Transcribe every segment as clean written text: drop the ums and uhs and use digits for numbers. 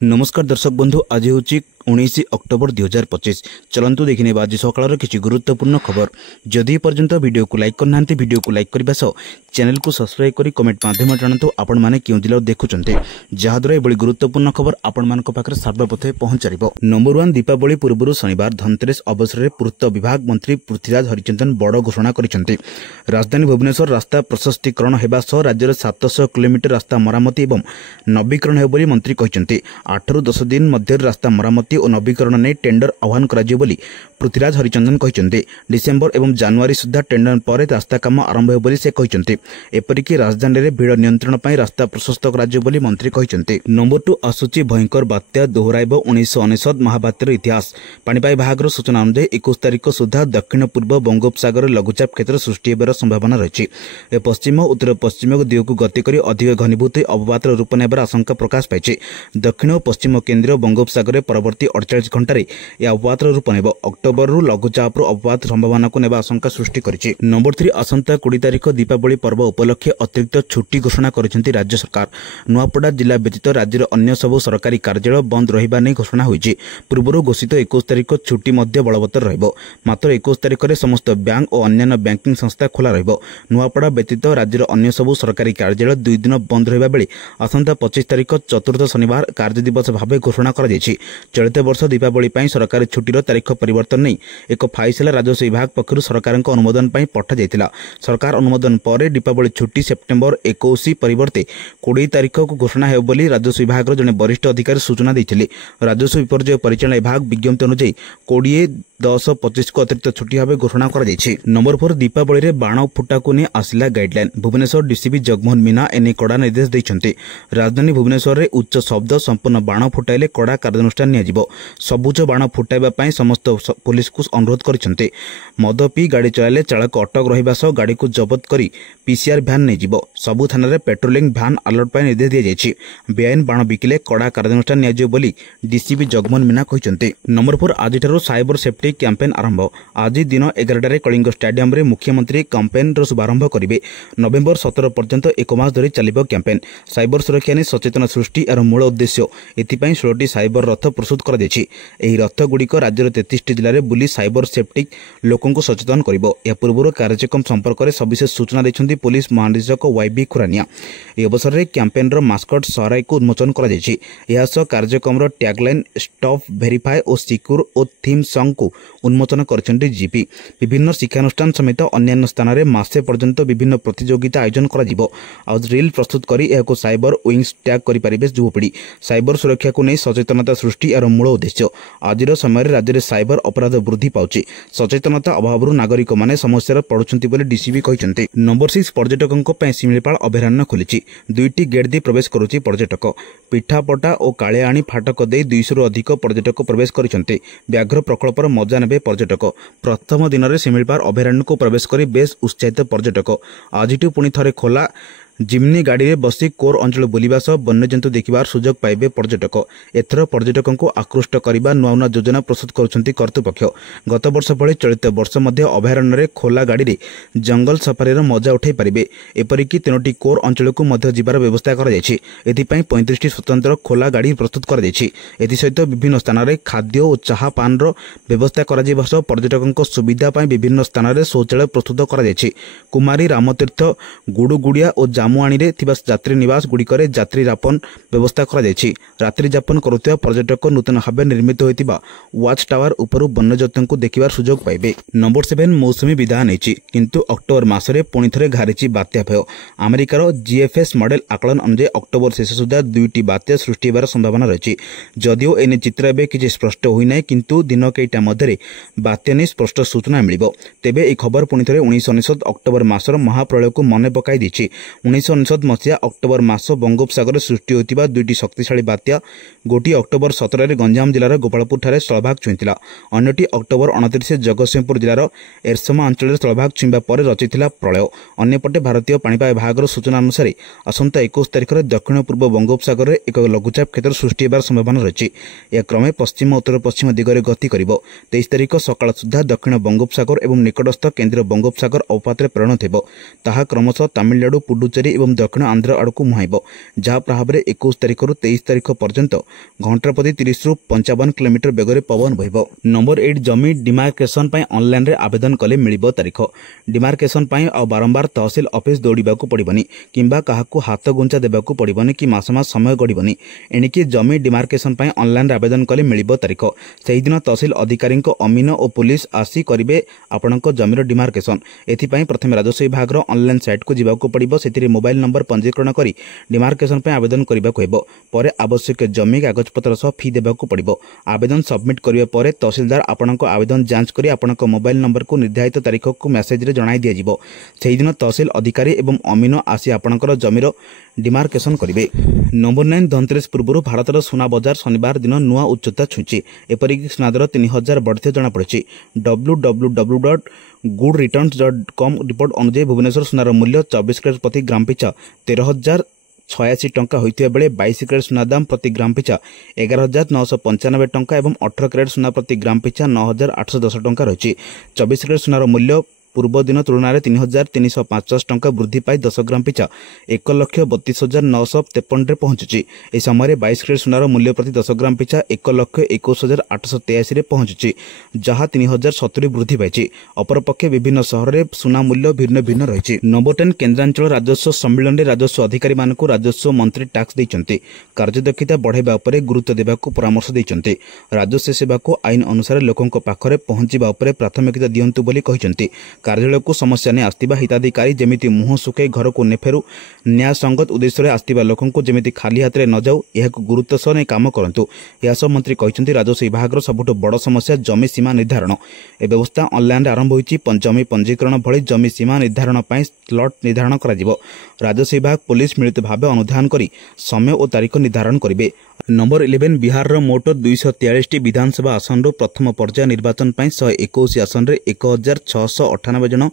नमस्कार दर्शक बंधु आज हूँ 19 अक्टोबर 2025 चलतु देखने आज सकाल किसी गुरुत्वपूर्ण खबर जदि पर्यंत वीडियो को लाइक करना वीडियो को लाइक करने सह चैनल को सब्सक्राइब कर कमेंट माध्यम जानतु आपण मैंने क्यों जिला देखुं जहाद्वारा ये गुरुत्वपूर्ण खबर आपण मान पाखे सर्वप्रथम पहुंच पार। नंबर 1 दीपावली पूर्व शनिवार धनतेरस अवसर में पूर्त विभाग मंत्री पृथ्वीराज हरिचंदन बड़ घोषणा कर राजधानी भुवनेश्वर रास्ता प्रशस्तीकरण होगा सह राज्यर 700 किलोमीटर रास्ता मरामती एवं नवीकरण हो मंत्री कहते 8 ରୁ 10 दिन मध्य रास्ता मरामती और नवीकरण नहीं टेंडर आह्वान कर पृथ्वीराज हरिचंदन कहते डिसेम्बर और जनवरी सुधा टेंडर पर रास्ता काम आरंभ हो से कहते एपरिक राजधानी में भिड़ नियंत्रण पर रास्ता प्रशस्त कर मंत्री कहते। नंबर 2 आसूची भयंकर बात्या दोहराइब 1999 महाबात्यार इतिहास पाणीपाग विभाग सूचना अनुसार 21 तारिख सुधा दक्षिण पूर्व बंगोपसागर लघुचाप क्षेत्र सृष्टि होबार संभावना रही पश्चिम उत्तर पश्चिम दिग को गति कर अधिक घनीभूत अवपातर रूप नेबार आशंका प्रकाश पाई। दक्षिण और पश्चिम केन्द्रीय बंगोपसागर परवर्ती 48 घंटे यह अवपातर रूप नेब अक्टोबर लघुचाप अवपात संभावना को नेबा आशंका सृष्टि करिछि। नंबर 3 आसंता 20 तारिख दीपावली पर्व उपलक्षे अतिरिक्त छुट्टी घोषणा करिसेंति राज्य सरकार। नुआपड़ा जिला व्यतीत राज्यर अन्य सबु सरकारी कार्यालय बंद रहिबा नै घोषणा होइछि। पूर्व घोषित 21 तारिख छुट्टी मध्य बलवत्तर रहइबो मात्र 21 तारिख रे समस्त बैंक और अन्य बैंकिंग संस्था खोला रहिबो। नुआपड़ा व्यतीत राज्यर अन्य सबु सरकारी कार्यालय 2 दिन बंद रहिबा बेले आसंता 25 तारिख चतुर्थ शनिवार कार्य दिवस भाव घोषणा कर चलित वर्ष दीपावली सरकारी छुट्टीर तारीख परिवर्तन नहीं एक फाइसला राजस्व विभाग पक्षर सरकार अनुमोदन पठा जाइतिला। सरकार अनुमोदन पर दीपावली छुट्टी सेप्टेम्बर 21 परिवर्ते 20 तारिख को घोषणा हो बोली राजस्व विभाग जड़े वरिष्ठ अधिकारी सूचना देते। राजस्व विपर्यय परिचालन विभाग विज्ञप्ति अनुसार 20/10/25 को अतिरिक्त छुट्टी भाव घोषणा कर। नंबर 4 दीपावली रे बाण फुटा को नहीं आसला गाइडलाइन भुवनेश्वर डीसीपी जगमोहन मीना एने कड़ा निर्देश देते। राजधानी भुवनेश्वर में उच्च शब्द संपूर्ण बाण फुटाइले कड़ा कार्यानुष्ठान नियाजिबो। सबुज बाण फुटाइबा समस्त पुलिस को अनुरोध करछन्ते। मद पी गाड़ी चलाइले चालक अटक रहिबा सह गाड़ी को जबत करी पीसीआर भ्यान नहीं जिवो। सबु थाना रे पेट्रोलिंग भ्यान अलर्ट पाई निर्देश दिया जायछि। बेआईन बाण बिकिले कड़ा कार्यानुष्ठान नियाजिबो बोली डीसीपी जगमोहन मीना कहछन्ते। नंबर 4 आज साइबर सेफ्टी कैंपेन आरंभ आज दिन 11 रे कलिंग स्टेडियम रे मुख्यमंत्री कैंपेन रो शुभारंभ करिवे। नवेम्बर 17 पर्यंत 1 मास धरी चलिबो कैंपेन। साइबर सुरक्षा ने सचेतन सृष्टि और मूल उद्देश्य एथिपाई 16टी साइबर रथ प्रस्तुत कर दैछि। एही रथ गुड़िक राज्यर 33 जिले में बुली साइबर सेफ्टी लोकों को सचेतन करिबो। या पूर्व कार्यक्रम संपर्क में सविशेष सूचना देछन्ति पुलिस महानिदेशक वाईबी खुरानिया। यह अवसर में कैंपेन मास्कट सहराई को उन्मोचन कर कार्यक्रम टैगलाइन स्टॉप वेरीफाई और सिक्योर और थीम सॉन्ग को उन्मोचन करछन्ति जीपी। विभिन्न शिक्षानुष्ठान समेत अन्य स्थान में मासे पर्यंत विभिन्न प्रतियोगिता आयोजन कर रिल प्रस्तुत करी यह साइबर विंग्स टैग करें युवपीढ़ी। साइबर सुरक्षा को नहीं सचेतनता सृष्टि और मूल उद्देश्य आज समय राज्य में साइबर अपराध वृद्धि पाउछि। सचेतनता अभाव नागरिक माने समस्या पड़ुछन्ति बोली डीसीपी कहते। नंबर 6 पर्यटकों शिमिलीपाल अभयारण्य खोली 2टी गेट दे प्रवेश करुछि पर्यटक। पिठापटा और कालियाणी फाटक दे 200 रु अधिक पर्यटक प्रवेश करिसेंति। व्याघ्र प्रकल्पर मजा नेबे पर्यटक। प्रथम दिन में शिमिलीपाल अभयारण्य को प्रवेश कर बेस उत्साहित पर्यटक। आज पुणी थरे खोला जिम्नी गाड़ी में बसी कोर अंचल बुलवा सह वन्यजंतु देखिबार सुजोग पाइबे पर्यटक। एथर पर्यटकों को आकृष्ट करने नुआ योजना प्रस्तुत करुछन्ति कर्तृपक्ष। गत वर्ष भली चलित वर्ष मध्य अभयारण्य में खोला गाड़ी में जंगल सफारी मजा उठाई पारे। एपरिक 3टी कोर अंचल को मध्य जीवार व्यवस्था कर 35टी स्वतंत्र खोला गाड़ी प्रस्तुत कर सहित विभिन्न स्थान में खाद्य और चाहा पान व्यवस्था कर पर्यटकों सुविधा विभिन्न स्थान में शौचालय प्रस्तुत कर कुमारी रामतीर्थ गुडुगुड़िया और जामुआणी रे थिबा यात्री निवास गुड़िकरे यात्री यापन व्यवस्था करा जायछि। रात्रि यापन करुवा पर्यटक नूतन भाव निर्मित होइतिबा वाच टावर उपरु वन्यजंतु को देखिबार सुजोग पाइबे। नंबर 7 मौसुमी विदा नैछि किंतु अक्टोबर मासरे पुणी थरे घारिछि बात्या भय। अमेरिकार जीएफएस मॉडल आकलन अनुसार अक्टोबर शेष सुधा 2टी बात्या सृष्टि होबार संभावना रही। जदिओ एने चित्र एबे किछि स्पष्ट होई नै किंतु दिन कईटा मध्य बात्या नै स्पष्ट सूचना मिलिबो। तेबे ए खबर पुणी थरे 1999 अक्टोबर मासर महाप्रलय को मन पकाई दिछि। 1999 मसीहा अक्टोबर मास बंगोपसागर सृष्टि होता 2टी शक्तिशाली बात्या गोटी अक्टोबर 17 गंजाम जिलार गोपालपुर ठारे स्थलभाग छुईला। अन्यटी अक्टोबर 29 जगतसिंहपुर जिलार एरसमा अंचल स्थलभाग छुईबा पर रचिथिला प्रलय। अन्यपटे भारतीय पाणीपाग विभाग सूचना अनुसार आसंता 21 तारिख दक्षिण पूर्व बंगोपसागर एक लघुचाप क्षेत्र सृष्टि होबार संभावना रही। यह क्रमे पश्चिम उत्तर पश्चिम दिगरे गति करिबो। 23 तारिख सकाळ सुधा दक्षिण बंगोपसागर एवं निकटस्थ केन्द्रीय बंगोपसागर अवपातरे परिणत हेबो। ताहा क्रमशः तमिलनाडु पुडुचेरी କାବେରୀ ଏବଂ ଦକ୍ଷିଣ ଆନ୍ଧ୍ର ଆଡ଼କୁ ମୁହାଁଇବ, ଯାହା ପ୍ରଭାବରେ 21 ତାରିଖରୁ 23 ତାରିଖ ପର୍ଯ୍ୟନ୍ତ ଘଣ୍ଟା ପ୍ରତି 30ରୁ 55 କିଲୋମିଟର ବେଗରେ ପବନ ବହିବ। ନମ୍ବର 8 ଜମି ଡିମାର୍କେସନ ପାଇଁ ଅନଲାଇନରେ ଆବେଦନ କଲେ ମିଳିବ ତାରିଖ। ଡିମାର୍କେସନ ପାଇଁ ଆଉ ବାରମ୍ବାର ତହସିଲ ଅଫିସ ଦୌଡ଼ିବାକୁ ପଡ଼ିବନି କିମ୍ବା କାହାକୁ ହାତ ଗୁଞ୍ଜା ଦେବାକୁ ପଡ଼ିବନି କି ମାସ ମାସ ସମୟ ଗଡ଼ିବନି। ଏଣିକି ଜମି ଡିମାର୍କେସନ ପାଇଁ ଅନଲାଇନରେ ଆବେଦନ କଲେ ମିଳିବ ତାରିଖ। ସେହିଦିନ ତହସିଲ ଅଧିକାରୀଙ୍କ ଅମିନ ଓ ପୁଲିସ ଆସି କରିବେ ଆପଣଙ୍କ ଜମିର ଡିମାର୍କେସନ। ଏଥିପାଇଁ ପ୍ରଥମେ ରାଜସ୍ୱ ବିଭାଗର ଅନଲାଇନ ସାଇଟକୁ ଯିବାକୁ ପଡ଼ିବ। ସେଥିରେ ମୋବାଇଲ ନମ୍ବର ପଞ୍ଜୀକରଣ କରି ଡିମାର୍କେସନ ପାଇଁ ଆବେଦନ କରିବାକୁ ହେବ। ପରେ ଆବଶ୍ୟକ ଜମି କାଗଜପତ୍ର ସହ ଫି ଦେବାକୁ ପଡ଼ିବ। ଆବେଦନ ସବମିଟ୍ କରିବା ପରେ ତହସିଲଦାର ଆପଣଙ୍କ ଆବେଦନ ଯାଞ୍ଚ କରି ଆପଣଙ୍କ ମୋବାଇଲ ନମ୍ବରକୁ ନିର୍ଦ୍ଧାରିତ ତାରିଖକୁ ମେସେଜରେ ଜଣାଇ ଦିଆଯିବ। ସେହିଦିନ ତହସିଲ ଅଧିକାରୀ ଏବଂ ଅମିନ ଆସି ଆପଣଙ୍କର ଜମିର ଡିମାର୍କେସନ କରିବେ। ନମ୍ବର 9 ଧନତେରସ ପୂର୍ବରୁ ଭାରତର ସୁନା ବଜାର ଶନିବାର ଦିନ ନୂଆ ଉଚ୍ଚତା ଛୁଇଁଛି। ଏପରିକି ସୁନା ଦର 3000 ବଢ଼ିଥିବା ଜଣାପଡ଼ିଛି। www.goodreturns.com ରିପୋର୍ଟ ଅନୁଯାୟୀ ଭୁବନେଶ୍ୱର ସୁନାର ମୂଲ୍ୟ 24 କ୍ୟାରେଟ୍ ପ୍ରତି ଗ୍ରାମ ପିଛା 13,086 ଟଙ୍କା ହୋଇଥିବା ବେଳେ 22 କ୍ୟାରେଟ୍ ସୁନା ଦାମ ପ୍ରତି ଗ୍ରାମ ପିଛା 11,995 ଟଙ୍କା ଏବଂ 18 କ୍ୟାରେଟ୍ ସୁନା ପ୍ରତି ଗ୍ରାମ ପିଛା 9,810 ଟଙ୍କା ରହିଛି। 24 କ୍ୟାରେଟ୍ ସୁନାର ମୂଲ୍ୟ ପୂର୍ବ ଦିନ ତୁଳନାରେ 3,350 ଟଙ୍କା ବୃଦ୍ଧି ପାଇ 10 ଗ୍ରାମ ପିଛା 1,32,953ରେ ପହଞ୍ଚୁଛି। ଏହି ସମୟରେ 22 କ୍ୟାରେଟ୍ ସୁନାର ମୂଲ୍ୟ ପ୍ରତି 10 ଗ୍ରାମ ପିଛା 1,21,883ରେ ପହଞ୍ଚୁଛି, ଯାହା 3,070 ବୃଦ୍ଧି ପାଇଛି। ଅପରପକ୍ଷେ ବିଭିନ୍ନ ସହରରେ ସୁନା ମୂଲ୍ୟ ଭିନ୍ନ ଭିନ୍ନ ରହିଛି। ନମ୍ବର 10 କେନ୍ଦ୍ରାଞ୍ଚଳ ରାଜସ୍ୱ ସମ୍ମିଳନୀରେ ରାଜସ୍ୱ ଅଧିକାରୀମାନଙ୍କୁ ରାଜସ୍ୱ ମନ୍ତ୍ରୀ ଟାକ୍ସ ଦେଇଛନ୍ତି। କାର୍ଯ୍ୟଦକ୍ଷତା ବଢ଼ାଇବା ଉପରେ ଗୁରୁତ୍ୱ ଦେବାକୁ ପରାମର୍ଶ ଦେଇଛନ୍ତି। ରାଜସ୍ୱ ସେବାକୁ ଆଇନ ଅନୁସାରେ ଲୋକଙ୍କ ପାଖରେ ପହଞ୍ଚିବା ଉପରେ ପ୍ରାଥମିକତା ଦିଅନ୍ତୁ ବୋଲି କହିଛନ୍ତି। କାର୍ଯ୍ୟାଳୟକୁ ସମସ୍ୟା ନେଇ ଆସିଥିବା ହିତାଧିକାରୀ ଯେମିତି ମୁହଁ ଶୁଖାଇ ଘରକୁ ନେଫେରୁ, ନ୍ୟାୟସଙ୍ଗତ ଉଦ୍ଦେଶ୍ୟରେ ଆସିଥିବା ଲୋକଙ୍କୁ ଯେମିତି ଖାଲି ହାତରେ ନ ଯାଉ, ଏହାକୁ ଗୁରୁତ୍ୱ ସହ ନେଇ କାମ କରନ୍ତୁ। ଏହା ସହ ମନ୍ତ୍ରୀ କହିଛନ୍ତି ରାଜସ୍ୱ ବିଭାଗର ସବୁଠୁ ବଡ଼ ସମସ୍ୟା ଜମି ସୀମା ନିର୍ଦ୍ଧାରଣ। ଏ ବ୍ୟବସ୍ଥା ଅନଲାଇନରେ ଆରମ୍ଭ ହୋଇଛି। ଜମି ପଞ୍ଜୀକରଣ ଭଳି ଜମି ସୀମା ନିର୍ଦ୍ଧାରଣ ପାଇଁ ସ୍ଲଟ୍ ନିର୍ଦ୍ଧାରଣ କରାଯିବ। ରାଜସ୍ୱ ବିଭାଗ ପୋଲିସ ମିଳିତ ଭାବେ ଅନୁଧ୍ୟାନ କରି ସମୟ ଓ ତାରିଖ ନିର୍ଦ୍ଧାରଣ କରିବେ। ନମ୍ବର 11 ବିହାରର ମୋଟ 243ଟି ବିଧାନସଭା ଆସନରୁ ପ୍ରଥମ ପର୍ଯ୍ୟାୟ ନିର୍ବାଚନ ପାଇଁ 121 ଆସନରେ 1,698 ଜଣ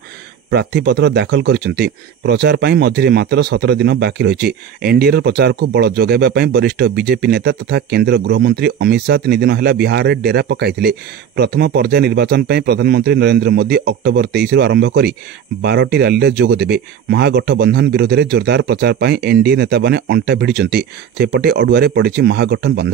ପ୍ରାର୍ଥୀପତ୍ର ଦାଖଲ କରିଛନ୍ତି। ପ୍ରଚାର ପାଇଁ ମଝିରେ ମାତ୍ର 17 ଦିନ ବାକି ରହିଛି। ଏନ୍ଡିଏର ପ୍ରଚାରକୁ ବଳ ଯୋଗାଇବା ପାଇଁ ବରିଷ୍ଠ ବିଜେପି ନେତା ତଥା କେନ୍ଦ୍ର ଗୃହମନ୍ତ୍ରୀ ଅମିତ ଶାହ 3 ଦିନ ହେଲା ବିହାରରେ ଡେରା ପକାଇଥିଲେ। ପ୍ରଥମ ପର୍ଯ୍ୟାୟ ନିର୍ବାଚନ ପାଇଁ ପ୍ରଧାନମନ୍ତ୍ରୀ ନରେନ୍ଦ୍ର ମୋଦି ଅକ୍ଟୋବର 23ରୁ ଆରମ୍ଭ କରି 12ଟି ରାଲିରେ ଯୋଗ ଦେବେ। ମହାଗଠବନ୍ଧନ ବିରୋଧରେ ଜୋରଦାର ପ୍ରଚାର ପାଇଁ ଏନ୍ଡିଏ ନେତାମାନେ ଅଣ୍ଟା ଭିଡ଼ିଛନ୍ତି। ସେପଟେ ଅଡୁଆରେ ପଡ଼ିଛି ମହାଗଠବନ୍ଧନ।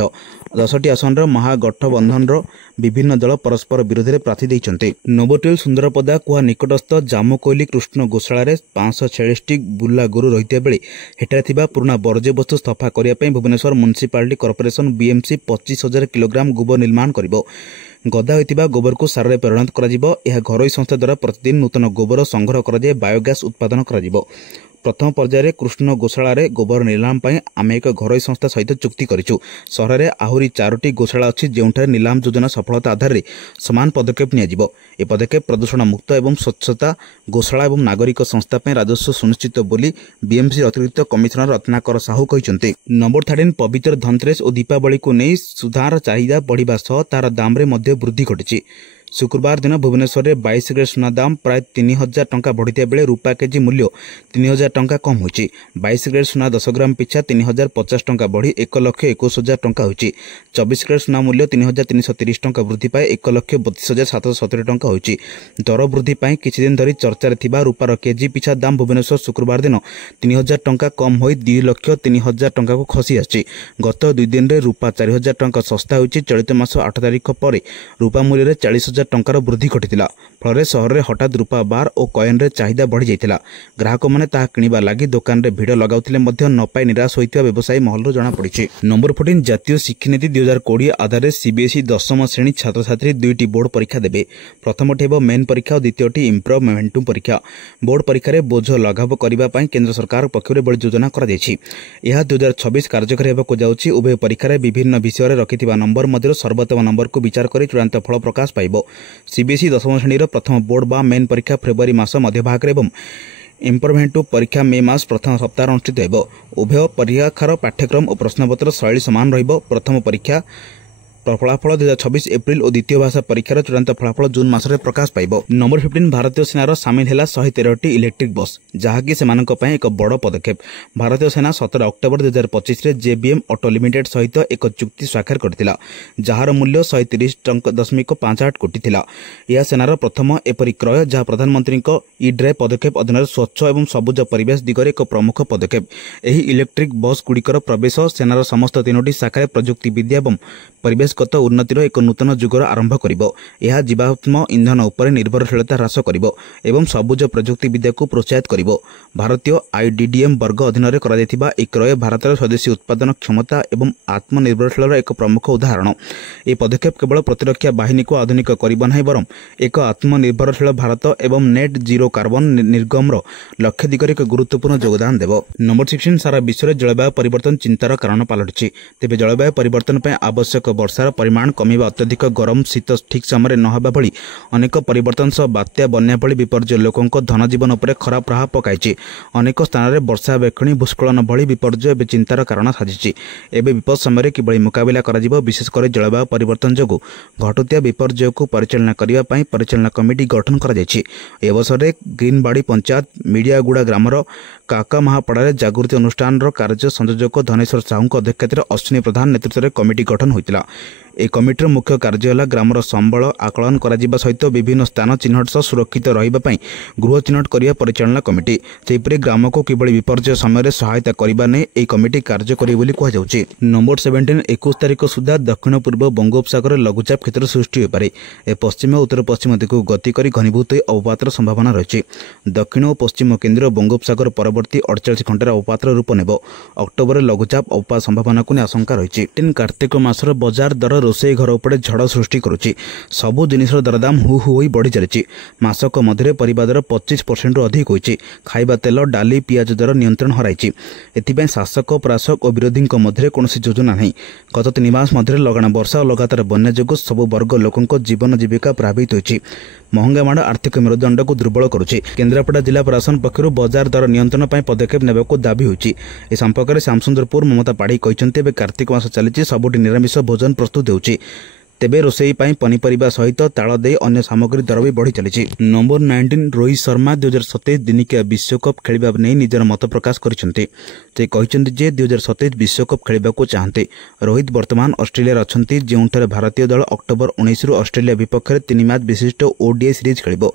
10ଟି ଆସନର ମହାଗଠବନ୍ଧନର ବିଭିନ୍ନ ଦଳ ପରସ୍ପର ବିରୋଧରେ ପ୍ରାର୍ଥୀ ଦେଇଛନ୍ତି। ନମ୍ବର 12 ସୁନ୍ଦରପଦା କୁହା ନିକଟସ୍ଥ ଜାମୁକୋଇଲି କୃଷ୍ଣ ଗୋଶାଳାରେ 546ଟି ବୁଲା ଗୋରୁ ରହିଥିବା ବେଳେ ହେଠାରେ ଥିବା ପୁରୁଣା ବର୍ଜ୍ୟବସ୍ତୁ ସଫା କରିବା ପାଇଁ Bhubaneswar municipality corporation BMC 25,000 kilogram ଗୋବର ନିର୍ମାଣ କରିବ। ଗଦା ହୋଇଥିବା ଗୋବରକୁ ସାରରେ ପରିଣତ କରାଯିବ। ଏହା ଘରୋଇ ସଂସ୍ଥା ଦ୍ୱାରା ପ୍ରତିଦିନ ନୂତନ ଗୋବର ସଂଗ୍ରହ କରାଯାଇ ବାୟୋଗ୍ୟାସ୍ ଉତ୍ପାଦନ କରାଯିବ। ପ୍ରଥମ ପର୍ଯ୍ୟାୟରେ କୃଷ୍ଣ ଗୋଶାଳାରେ ଗୋବର ନିଲାମ ପାଇଁ ଆମେ ଏକ ଘରୋଇ ସଂସ୍ଥା ସହିତ ଚୁକ୍ତି କରିଛୁ। ସହରରେ ଆହୁରି 4ଟି ଗୋଶାଳା ଅଛି ଯେଉଁଠାରେ ନିଲାମ ଯୋଜନା ସଫଳତା ଆଧାରରେ ସମାନ ପଦକ୍ଷେପ ନିଆଯିବ। ଏ ପଦକ୍ଷେପ ପ୍ରଦୂଷଣ ମୁକ୍ତ ଏବଂ ସ୍ୱଚ୍ଛତା ଗୋଶାଳା ଏବଂ ନାଗରିକ ସଂସ୍ଥା ପାଇଁ ରାଜସ୍ୱ ସୁନିଶ୍ଚିତ ବୋଲି ବିଏମ୍ସି ଅତିରିକ୍ତ କମିଶନର ରତ୍ନାକର ସାହୁ କହିଛନ୍ତି। ନମ୍ବର 13 ପବିତ୍ର ଧନତେରସ ଓ ଦୀପାବଳିକୁ ନେଇ ସୁଧାର ଚାହିଦା ବଢ଼ିବା ସହ ତାର ଦାମରେ ମଧ୍ୟ ବୃଦ୍ଧି ଘଟିଛି। शुक्रवार दिन भुवनेश्वर में 22 ग्रेड सुना दाम प्राय 3000 टंका बढ़िया बेले रूपा केजी मूल्य 3000 टंका कम होची। 22 ग्रेड सुना 10 ग्राम पिछा 3050 टंका बढ़ी 1,21,000 टंका होची। 24 ग्रेड सुना मूल्य 3330 टंका वृद्धि पाए 1,32,770 टंका होची। दर वृद्धि पाई किछि दिन धरी चर्चा थिबा रूपार केजी पिछा दाम भुवनेश्वर शुक्रवार दिन 3000 टंका कम होई 2,03,000 टंका को खसी आछि। गत 2 दिन रे रूपा 4000 टंका सस्ता होची। चलित मास 8 तारिख पर रूपा मूल्य रे 40,000 टंकार वृद्धि घटिला। फल सहर में हठात रूपा बार और कॉइन रे चाहिदा बढ़ी जाइतिला। ग्राहक माने ताहा किनिबा लागि दुकान रे भिड़ लगाउथिले मध्य न पाई निराश होइतिबा व्यवसायी महल जणा पड़िछि। नंबर 14 जातीय शिक्षानीति 2020 आधार सीबीएसई 10म श्रेणी छात्र छात्री 2टी बोर्ड परीक्षा देबे। प्रथमटी हेबो मेन परीक्षा और द्वितीयटी इम्प्रूवमेंटम परीक्षा। बोर्ड परीक्षा रे बोझ लाघव करिबा पई केंद्र सरकार पक्षरु बड़ी योजना करा जायछि। यह 2026 कार्यक्रम हेबाकु जाउछि। उभय परीक्षा रे विभिन्न विषय रे रखिथिबा नंबर मध्य सर्वोत्तम नंबर को विचार करी चूड़ांत फल प्रकाश पाइबो। सीबीएसई 10म श्रेणी प्रथम बोर्ड बा मेन परीक्षा फेब्रुआरी मास मध्यभाग एवं इम्प्रूवमेंटम परीक्षा मे मास प्रथम सप्ताह अनुष्ठित हेबो। उभय परीक्षार पाठ्यक्रम और प्रश्नपत्र शैली समान रहिबो। प्रथम परीक्षा फलाफल 2026 एप्रिल और द्वितीय भाषा परीक्षार चूड़ांत फलाफल जून मासरे प्रकाश पाइब। नंबर 15 भारतीय सेनार सामिल है 113टी इलेक्ट्रिक बस जहाँकि सेमानक पई एक बड़ पदक्षेप। भारतीय सेना 17 अक्टोबर 2025 रे जेबीएम ऑटो लिमिटेड सहित एक चुक्ति स्वाक्षर करथिला जार मूल्य 130.58 कोटी थिला। यह सेनार प्रथम एपरि क्रय जहाँ प्रधानमंत्री ई ड्राइव पदक्षेप अधीन स्वच्छ और सबुज परिवेश दिगरे एक प्रमुख पदक्षेप। एही इलेक्ट्रिक बस गुड़िकर प्रवेश सेनार समस्त 3टी शाखा प्रजुक्ति विद्या और परिवेशगत उन्नतिर एक नूतन जुगर आरंभ करिबो। यह जीवात्म इंधन उपर निर्भरशीलता ह्रास करिबो एवं सबुज प्रजुक्ति विद्या को प्रोत्साहित करिबो। भारतीय आईडीडीएम वर्ग अधीन रे कराଯାଇथिबा ए क्रय भारतर स्वदेशी उत्पादन क्षमता एवं आत्मनिर्भरशीलर एक प्रमुख उदाहरण। ए पदक्षेप केवल प्रतिरक्षा बाहिनी को आधुनिक करिबो नाही बरं एक आत्मनिर्भरशील भारत एवं नेट जीरो कार्बन निर्गमर लक्ष्य दिगरे एक गुरुत्वपूर्ण योगदान देबो। नंबर 16 सारा विश्व में जलवायु परिवर्तन चिंतार कारण पलटिछि। तेबे जलवायु परिवर्तन पर आवश्यक वर्षार परिमाण कमिबा, अत्यधिक गरम शीत ठीक समय नहबा भली अनेक परिवर्तन सह बात्या बन्या भली विपर्यय लोकों धनजीवन उपर खराब प्रभाव पकाइछि। अनेक स्थान में वर्षा बेक्षणी भूस्खलन भली विपर्यय एवं चिंतार कारण साजिछि। एवं विपद समय किभली मुकाबिला कराजिबो, विशेषकर जलवायु परिवर्तन जोगु घटुतिया विपर्यय को परिचालना करिबा पई परिचालना कमिटी गठन करा जायछि। ए अवसर में ग्रीनबाड़ी पंचायत मीडियागुड़ा ग्रामर काका महापड़ा जागृति अनुष्ठान कार्य संयोजक धनेश्वर साहू अध्यक्षतार अश्विनी प्रधान नेतृत्व में कमिटी गठन होता। ए कमिटर मुख्य कार्य है ग्रामर संबल आकलन करा सहित विभिन्न स्थान चिन्हट सह सुरक्षित रही गृह चिन्हट करने परिचालना कमिटी सेपरि ग्राम को किभली विपर्यय समय सहायता करने नहीं ए कमिटी कार्य करिबोली कहुछि। नंबर 17 21 तारिख सुधा दक्षिण पूर्व बंगोपसागर लघुचाप क्षेत्र सृष्टि होपे। ए पश्चिम उत्तर पश्चिम दिगु गति कर घनीभूत अवपातर संभावना रही। दक्षिण और पश्चिम केन्द्र बंगोपसागर परवर्ती 48 घंटार अवपातर रूप नेब। अक्टोबर लघुचाप अवपात संभावना को आशंका रही। कार्तिक मासर बजार दर रोषेई घर उपर झड़ सृष्टि करुछि। सबु जिनिसर दरदाम हु होई बढ़ी चली। मासक मध्य परिबा दर 25% रु अधिक होइछि। खाइबा तेल डाली पियाज दर नियंत्रण हराइछि। एथिपै शासक प्रशासक और विरोधी मध्य कौन योजना नहीं। गत 3 मास मध्य लगाण वर्षा और लगातार बन्या जोगु सबु वर्ग लोकों जीवन जीविका प्रभावित होइछि। महंगा माड़ आर्थिक मेरुदंड को दुर्बल करुछि। केन्द्रापड़ा जिला प्रशासन पक्षर बजार दर नियंत्रण पर पदक्षेप नेबाकू दाबी होइछि। ए संपर्क में श्यामसुंदरपुर ममता पाढ़ी कहते एवं कार्तिक मास चली सबुठी निरामिष भोजन प्रस्तुत होछि। तेबे रोषेई पाई पनीपरिबा सहित ताल दे अन्य सामग्री दर भी बढ़ी चली। नंबर 19 रोहित शर्मा 2027 दिनिकिया विश्वकप खेलिबा नै निजर मत प्रकाश करिसेंते। ते कहिसेंते जे 2027 विश्वकप खेलिबा को चाहते। रोहित वर्तमान ऑस्ट्रेलिया अछंती, जेउठारे भारतीय दल अक्टोबर 19 रु ऑस्ट्रेलिया विपक्ष में 3 मैच विशिष्ट ओडीआई सीरीज खेलिबो।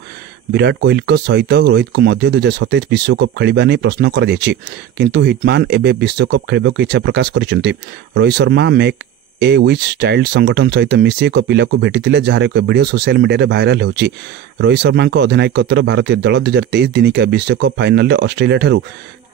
विराट कोहली सहित रोहित को मध्य 2027 विश्वकप खेलिबा नै प्रश्न करा जायछि, किंतु हिटमैन एबे विश्वकप खेलिबा को इच्छा प्रकाश करिसेंते। Rohit Sharma make a wish child संगठन सहित मिसी एक पिला को भेटी जार एक वीडियो सोशल मीडिया भाइराल होछि। रोहित शर्मा अधिनायकत्वर भारतीय दल 2023 दिनिकिया विश्वकप फाइनल में ऑस्ट्रेलिया ठारू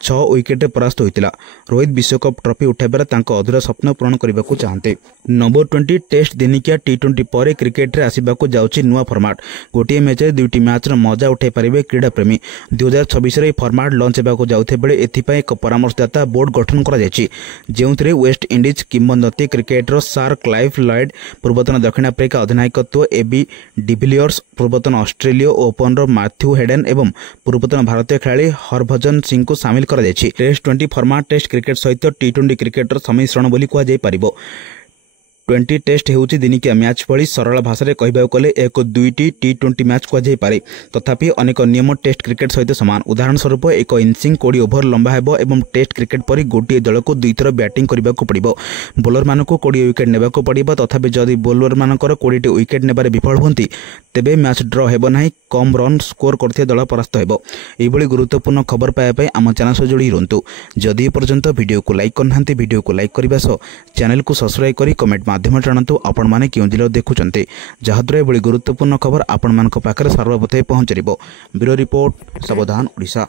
6 विकेट परास्त होता। रोहित विश्वकप ट्रॉफी उठाइबार अधूरा स्वप्न पूरण करने को चाहते। नंबर 20 टेस्ट दिनिकिया टी20 पर क्रिकेट रे आसिबाकू जाउछि नुआ फॉर्मेट। गोटे मैच रे 2टी मैच मजा उठाई पारे क्रीड़ा प्रेमी। 2026 रे फॉर्मेट लॉन्च होगाकू जाउथे बेले एथिपाई एक परामर्शदाता बोर्ड गठन करा जायछि, जेउथिरे वेस्ट इंडीज किंवदंती क्रिकेटर सर क्लाइव लॉयड, पूर्वतन दक्षिण आफ्रिका अधिनायकत्व एबी डिविलियर्स, पूर्वतन ऑस्ट्रेलिया ओपनर मैथ्यू हेडन एवं पूर्वतन भारतीय खेलाड़ी हरभजन सिंह को सामिल करा जायछि। टेस्ट 20 फॉर्मेट टेस्ट क्रिकेट सहित टी20 क्रिकेटर सम्मिश्रण बोली कहा जाय परिबो। 20 टेस्ट होउछि दिनिकिया मैच भली सरल भाषा रे कहबाक गले एक 2टी टी20 मैच कहा जाय पारे। तथापि अनेक नियम टेस्ट क्रिकेट सहित समान। उदाहरण स्वरूप एक इनिंग 20 ओभर लंबा हेबो एवं टेस्ट क्रिकेट परि गोटे दल को 2 थर बैटिंग करबाक पड़िबो। बोलर मानको 20 विकेट नेबाक पड़िबो। तथापि जदि बोलर मानकर 20 विकेट नेबारे विफल होंती तेबे मैच ड्र हेबो नाही, कम रन स्कोर करथिया दल परास्त हेबो। एभली गुरुत्वपूर्ण खबर पाया पई आम चैनल सह जोड़ी रहंतु। जदि पर्यंत वीडियो को लाइक करनांती वीडियो को लाइक करबा सह चैनल को सब्सक्राइब करी कमेंट माध्यम जानतु आपण माने केउ जिल्ला देखुचंते, जहाद्वारा एभली गुरुत्वपूर्ण खबर आपण मानक पाखरे सर्वप्रथम पहुंचरिबो। ब्यूरो रिपोर्ट, सावधान ओडिशा।